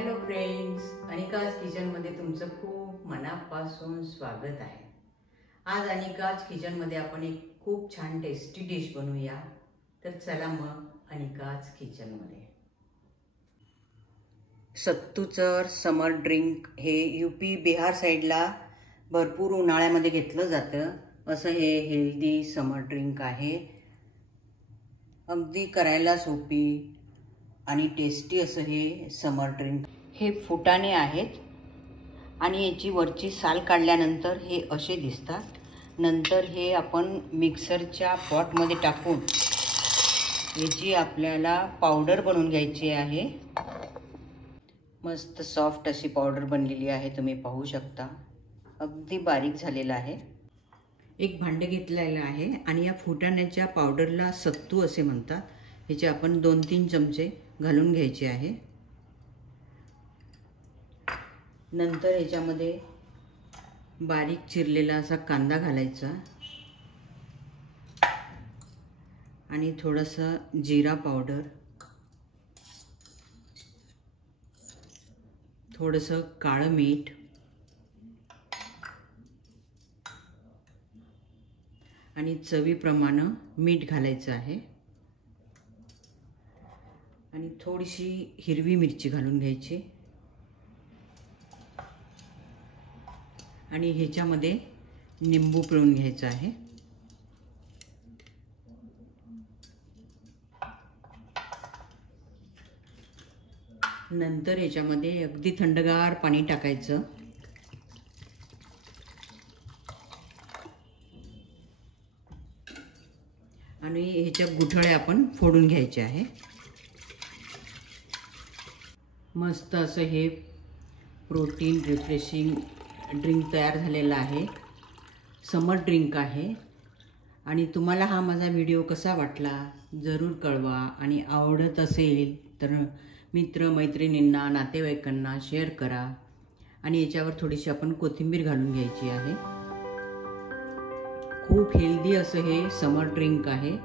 Hello friends, अनिकाज किचनमध्ये तुमचं खूप मनापासून स्वागत आहे। आज अनिकाज किचनमध्ये आपण एक खूप छान टेस्टी डिश बनवूया। तर चला मग अनिकाज किचनमध्ये। सत्तूचं समर ड्रिंक हे यूपी बिहार साईडला भरपूर उन्हाळ्यामध्ये घेतलं जातं। असं हे हेल्दी समर ड्रिंक आहे। अगदी करायला सोपी आणि टेस्टी असं हे समर ड्रिंक। हे फुटाणे आहेत आणि याची वरची साल काढल्यानंतर हे असे दिसतात। नंतर हे आपण मिक्सरच्या पॉटमध्ये टाकून याची आपल्याला पावडर बनवून घ्यायची आहे। मस्त सॉफ्ट अशी पावडर बनलेली आहे, तुम्ही पाहू शकता। अगदी बारीक झालेला आहे। एक भांडे घेतलेलं आहे आणि या फुटाण्याच्या पावडरला सत्तू असे म्हणतात। ह्याचे आपण 2-3 चमचे घालून घ्यायचे आहे। नंतर याच्यामध्ये बारीक चिरलेला असा कांदा घालायचा आणि थोडासा जिरा पावडर, थोडंसं काळं मीठ आणि चवीप्रमाणे मीठ घालायचं आहे आणि थोडीशी हिरवी मिरची घालून घ्यायची आणि ह्याच्यामध्ये निंबू पिळून घ्यायचा आहे। नंतर याच्यामध्ये अगदी थंडगार पाणी टाकायचं आणि ह्याच्या गुठळ्या आपण फोडून घ्यायचे आहे। मस्त असं हे प्रोटीन रिफ्रेशिंग ड्रिंक तयार झालेला आहे। समर ड्रिंक आहे आणि तुम्हाला हा माझा व्हिडिओ कसा वाटला जरूर कळवा आणि आवडत असेल तर मित्र मैत्रिणींना नातेवाईकांना शेअर करा आणि याच्यावर थोडीशी आपण कोथिंबीर घालून घ्यायची आहे। खूप हेल्दी असं हे समर ड्रिंक आहे।